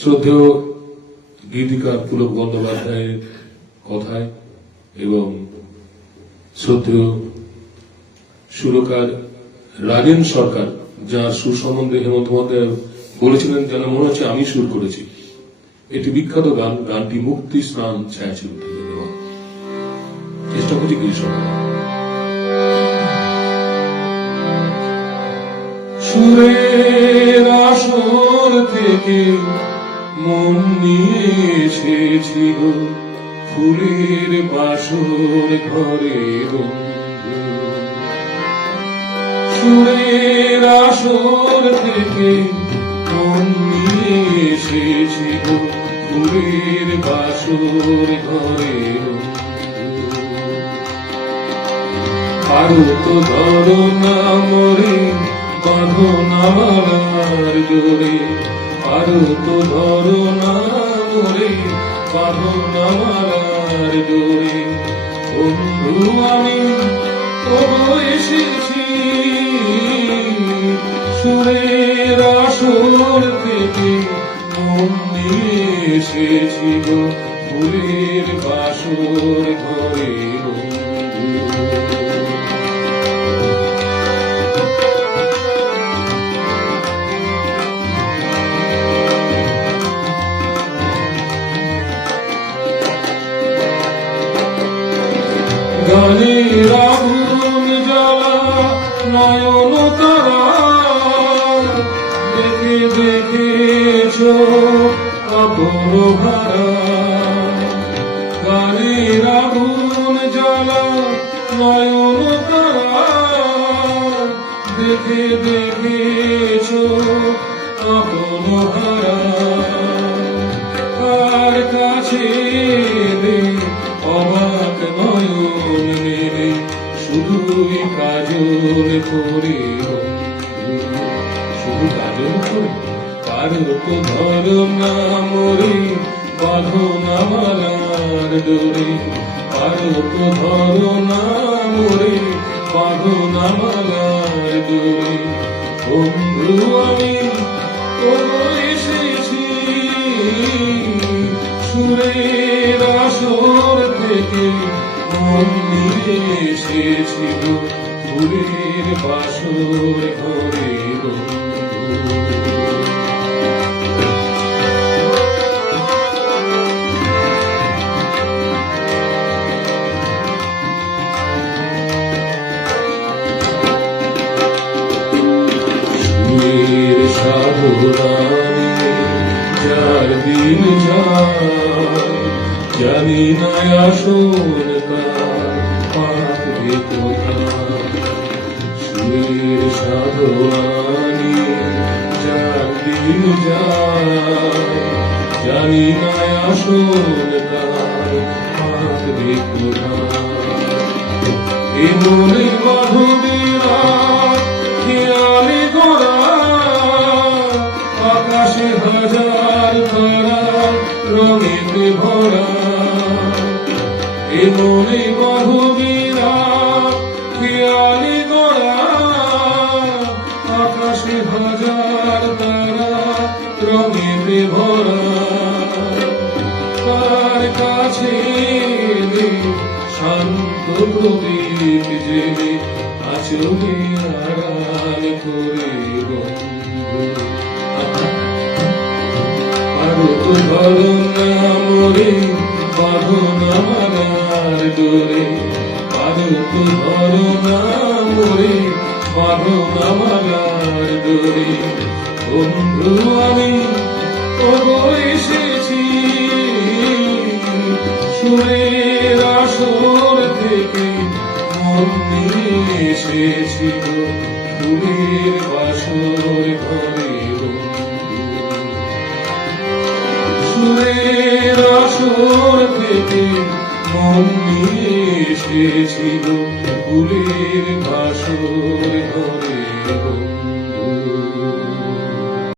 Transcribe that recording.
শ্রদ্ধেয় গীতিকার পুলক বন্দ্যোপাধ্যায়ের কথায় এবং শ্রদ্ধেয় সুরকার রাজেন সরকার, যার সুর সম্বন্ধে হেমন্ত মুখোপাধ্যায় বলেছিলেন যেন মনে হচ্ছে আমি সুর করেছি। এটি বিখ্যাত গান, গানটি মুক্তি স্নান ছায়াছবি থেকে দেওয়া। চেষ্টা করছি কৃষক সুরের আসর থেকে মন নিয়ে এসেছিল ফুলের বাসর ঘরে বন্ধু। সুরের আসর থেকে মন নিয়ে এসেছিল ফুলের বাসর ঘরে বন্ধু। আরো তো ধরো না মরে বাঁধো না মালার জোরে, আরো তো ধরো না মরে বাঁধো না মালার জোরে। বন্ধু আমি তবু এসেছি সুরের আসর থেকে মন নিয়ে এসেছি গো ফুলের বাসর ঘরে বন্ধু। গানের আগুন জ্বালা নয়ন তারা দেখে দেখেছ আপন ভাড়া। গানের আগুন জ্বালা নয়ন তারা দেখে দেখেছ আপন ভাড়া। কার কাছে অবাক নয়ন মেলে শুধুই কাজল করে শুধু কাজল করে। কারো তো ধরো না মরে বাঁধো না মালার ডোরে, কারো তো ধরো না মরে বাঁধো না মালার ডোরে। বন্ধু আমি এসেছি সুরের আসর থেকে মন নিয়ে এসেছি ফুলের বাসর ঘরে বন্ধু। সুরের সাধনানি যার দিন যায় জানি না আসল কার পাবে কোথায়। সুরের সাধনানি যার দিন যায় জানি না আসল কার পাবে কোথায়। এ মনে মাধবীরা খেয়ালে গোড়া আকাশে হাজার তারা রঙেতে ভরা। এ মনে মাধবীরা খেয়ালে গোড়া আকাশে হাজার তারা রঙেতে ভরা। তার কাছে শান্ত প্রদীপ জেলে আচলে আড়াল করে বন্ধু। আরো তো ধরো না মরে বাঁধো না মালার ডোরে, আরো তো ধরো না মরে বাঁধো না মালার ডোরে। বন্ধু আমি তবু এসেছি সুরের আসর থেকে মন নিয়ে এসেছি ফুলের বাসর ঘরে বন্ধু। সুরের আসর থেকে মন নিয়ে এসেছি ফুলের